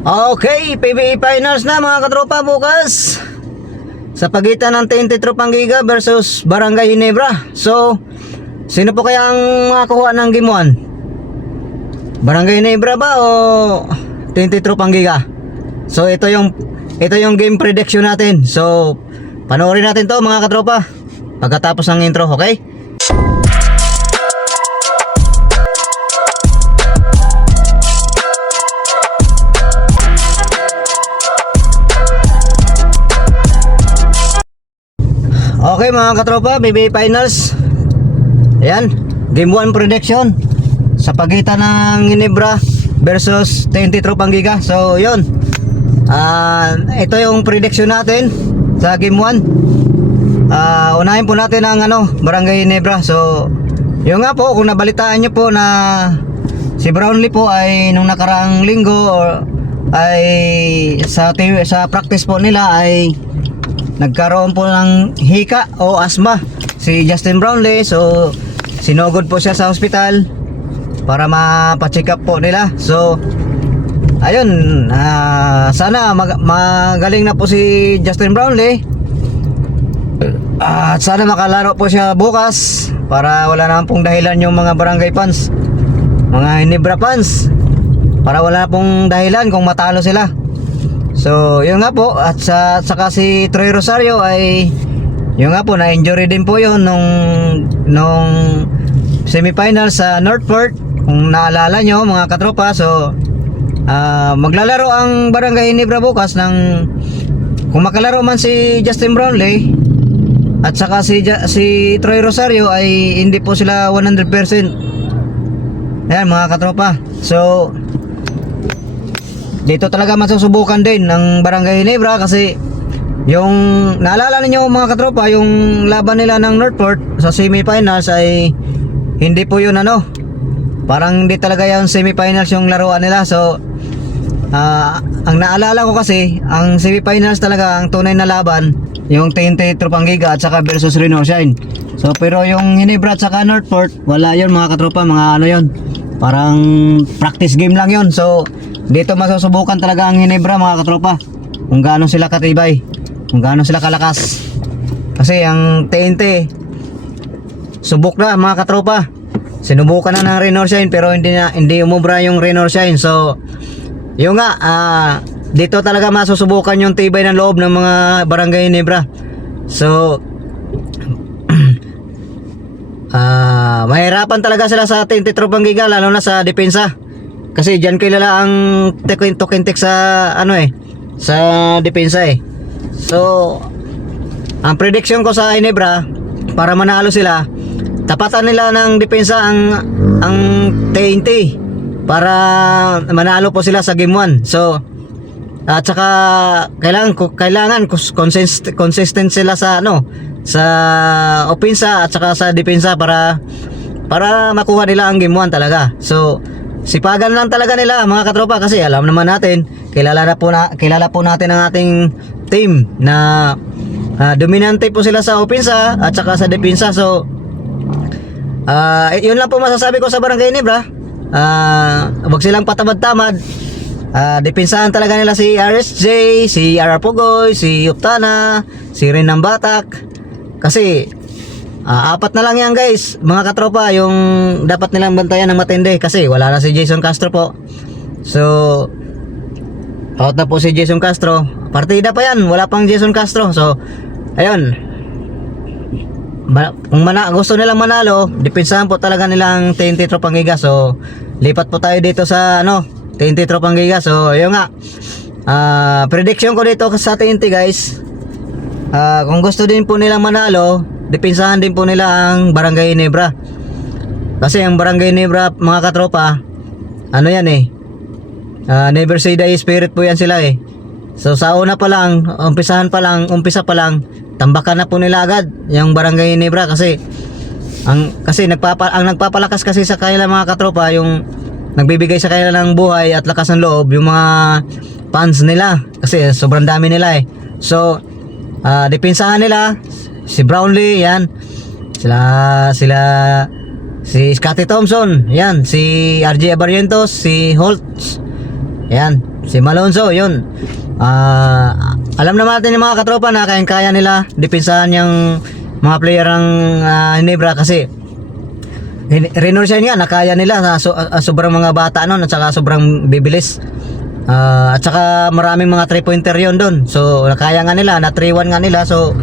Okay, PBA Finals na mga katropa bukas sa pagitan ng TNT Tropang Giga versus Barangay Ginebra. So, sino po kaya ang makakuha ng Game 1? Barangay Ginebra ba o TNT Tropang Giga? So, ito yung game prediction natin. So, panoorin natin to mga katropa pagkatapos ng intro, okay? Okay mga katropa, PBA Finals. Ayan, Game 1 prediction sa pagitan ng Ginebra versus TNT Tropang Giga. So yun, ito yung prediction natin sa Game 1. Unahin po natin ang Barangay Ginebra. So yun nga po, kung nabalitaan nyo po na si Brownlee po ay nung nakaraang linggo ay sa practice po nila ay nagkaroon po ng hika o asma si Justin Brownlee. So sinugod po siya sa hospital para mapacheck up po nila. So ayun, sana magaling na po si Justin Brownlee at sana makalaro po siya bukas para wala na pong dahilan yung mga barangay fans, mga Ginebra fans, para wala na pong dahilan kung matalo sila. So yun nga po, at saka si Troy Rosario ay yun nga po, na-injury din po yun nung semifinal sa Northport, kung naalala nyo mga katropa. So maglalaro ang Barangay Ginebra bukas kung makalaro man si Justin Brownlee at saka si Troy Rosario ay hindi po sila 100%. Ayan mga katropa. So dito talaga masusubukan din ng Barangay Ginebra kasi yung naalala niyo mga katropa, yung laban nila ng Northport sa semifinals ay hindi po yun parang hindi talaga yung semifinals yung laruan nila. So ang naalala ko kasi ang semifinals talaga ang tunay na laban yung TNT Tropang Giga at saka versus Reno Shine. So pero yung Ginebra at saka Northport wala yun mga katropa, mga yun, parang practice game lang yun. So dito masusubukan talaga ang Ginebra mga katropa, kung gaano sila katibay, kung gaano sila kalakas. Kasi ang TNT subok na mga katropa, sinubukan na ng Reno Shine pero hindi umubra yung Reno Shine. So yun nga, dito talaga masusubukan yung tibay ng loob ng mga Barangay Ginebra. So mahirapan talaga sila sa TNT Tropang Giga, lalo na sa depensa. Kasi diyan kilala ang tukintik sa sa depensa eh. So ang prediction ko sa Ginebra, para manalo sila, tapatan nila ng depensa ang TNT para manalo po sila sa Game 1. So at saka kailangan consistent sila sa sa opensa at saka sa depensa para makuha nila ang Game 1 talaga. So sipagan lang talaga nila mga katropa, kasi alam naman natin, kilala po natin ang ating team na dominante po sila sa opensa at saka sa depensa. So yun lang po masasabi ko sa Barangay Ginebra. Wag silang patamad-tamad. Depensahan talaga nila si RSJ, si RR Pugoy, si Uptana, si Renan Batak. Kasi apat na lang yan guys mga katropa, yung dapat nilang bantayan ng matindi, kasi wala na si Jason Castro po. So out na po si Jason Castro, partida pa yan, wala pang Jason Castro. So ayun, kung gusto nilang manalo, depensahan po talaga nilang TNT Tropang Giga. So lipat po tayo dito sa TNT Tropang Giga. So ayun nga, prediction ko dito sa TNT guys, kung gusto din po nilang manalo, depensahan din po nila ang Barangay Ginebra. Kasi ang Barangay Ginebra mga katropa, never say die spirit po yan sila eh. So sa una pa lang, umpisa pa lang, tambakan na po nila agad yung Barangay Ginebra. Kasi ang nagpapalakas kasi sa kanila mga katropa, yung nagbibigay sa kanila ng buhay at lakas ng loob, yung mga fans nila, kasi sobrang dami nila eh. So depensahan nila si Brownlee, yan, si Scotty Thompson, yan, si RJ Abarientos, si Holtz, Yan, si Malonzo, yun. Alam naman natin yung mga katropa na kaya nila depensahan yung mga player ng Ginebra kasi Renorsian nga, nakaya nila sobrang mga bata nun at saka sobrang bibilis. At saka maraming mga 3-pointer yun doon. So nakaya nga nila, na 3-1 nga nila. So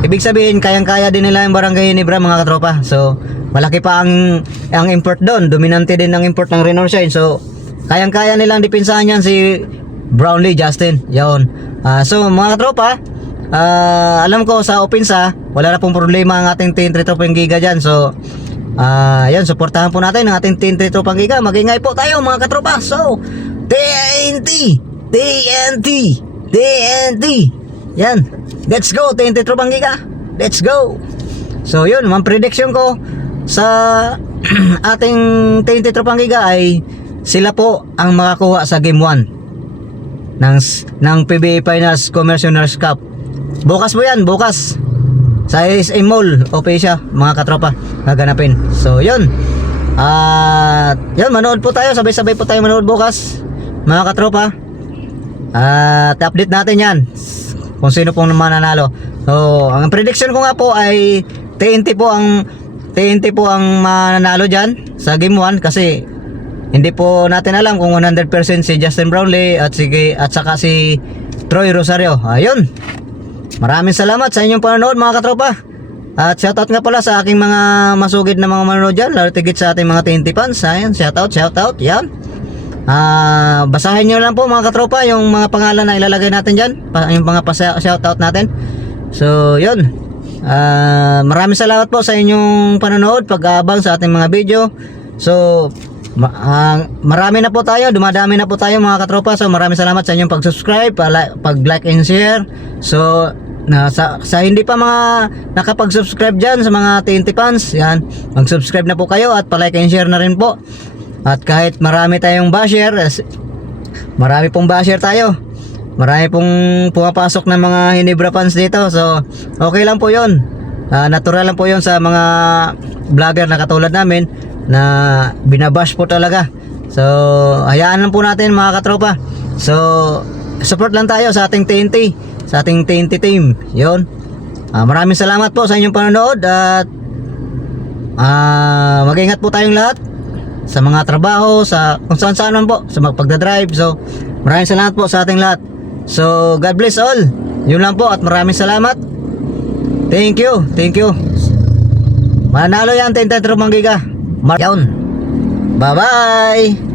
ibig sabihin kayang-kaya din nila yung Barangay Ginebra mga katropa. So malaki pa ang import doon. Dominante din ang import ng Renorsian. So kayang-kaya nilang depensahan yan si Brownlee Justin. Yun. So mga katropa, alam ko sa opensa wala na pong problema ang ating TNT Tropang Giga dyan. So yan, suportahan po natin ang ating TNT Tropang Giga. Magingay po tayo mga katropa. So TNT yan, let's go TNT Tropang Giga, let's go. So yun, mga prediction ko sa ating TNT Tropang Giga ay sila po ang makakuha sa game 1 ng PBA Finals Commissioner's Cup. Bukas po yan, bukas sa SM Mall, Opecia mga katropa, gaganapin. So yun, yun, manood po tayo, sabay-sabay po tayo manood bukas mga katropa. At update natin yan kung sino pong mananalo. So ang prediction ko nga po ay TNT po ang mananalo dyan sa game 1 kasi hindi po natin alam kung 100% si Justin Brownlee at saka si Troy Rosario. Ayun, maraming salamat sa inyong panonood mga katropa. At shoutout nga pala sa aking mga masugid na mga manonood dyan, lalo tigit sa ating mga TNT fans. Ayan, shoutout, yan. Basahin nyo lang po mga katropa yung mga pangalan na ilalagay natin dyan, yung mga shoutout natin. So yun, maraming salamat po sa inyong panonood, pag-aabang sa ating mga video. So marami na po tayo, dumadami na po tayo mga katropa. So maraming salamat sa inyong pag-subscribe, pag-like and share. So sa hindi pa mga nakapag-subscribe dyan sa mga TNT fans, yan, mag-subscribe na po kayo at pa-like and share na rin po. At kahit marami tayong basher, marami pong basher tayo, marami pong pumapasok ng mga Ginebra fans dito. So okay lang po yun, natural lang po yun sa mga vlogger na katulad namin na binabash po talaga. So hayaan lang po natin mga katropa. So support lang tayo sa ating TNT, sa ating TNT team. Yun, maraming salamat po sa inyong panonood. At mag-ingat po tayong lahat sa mga trabaho, sa kung saan man po, sa magpagdadrive. So maraming salamat po sa ating lahat. So God bless all. Yun lang po at maraming salamat. Thank you. Manalo yan TNT Tropang Giga. Yun, bye bye.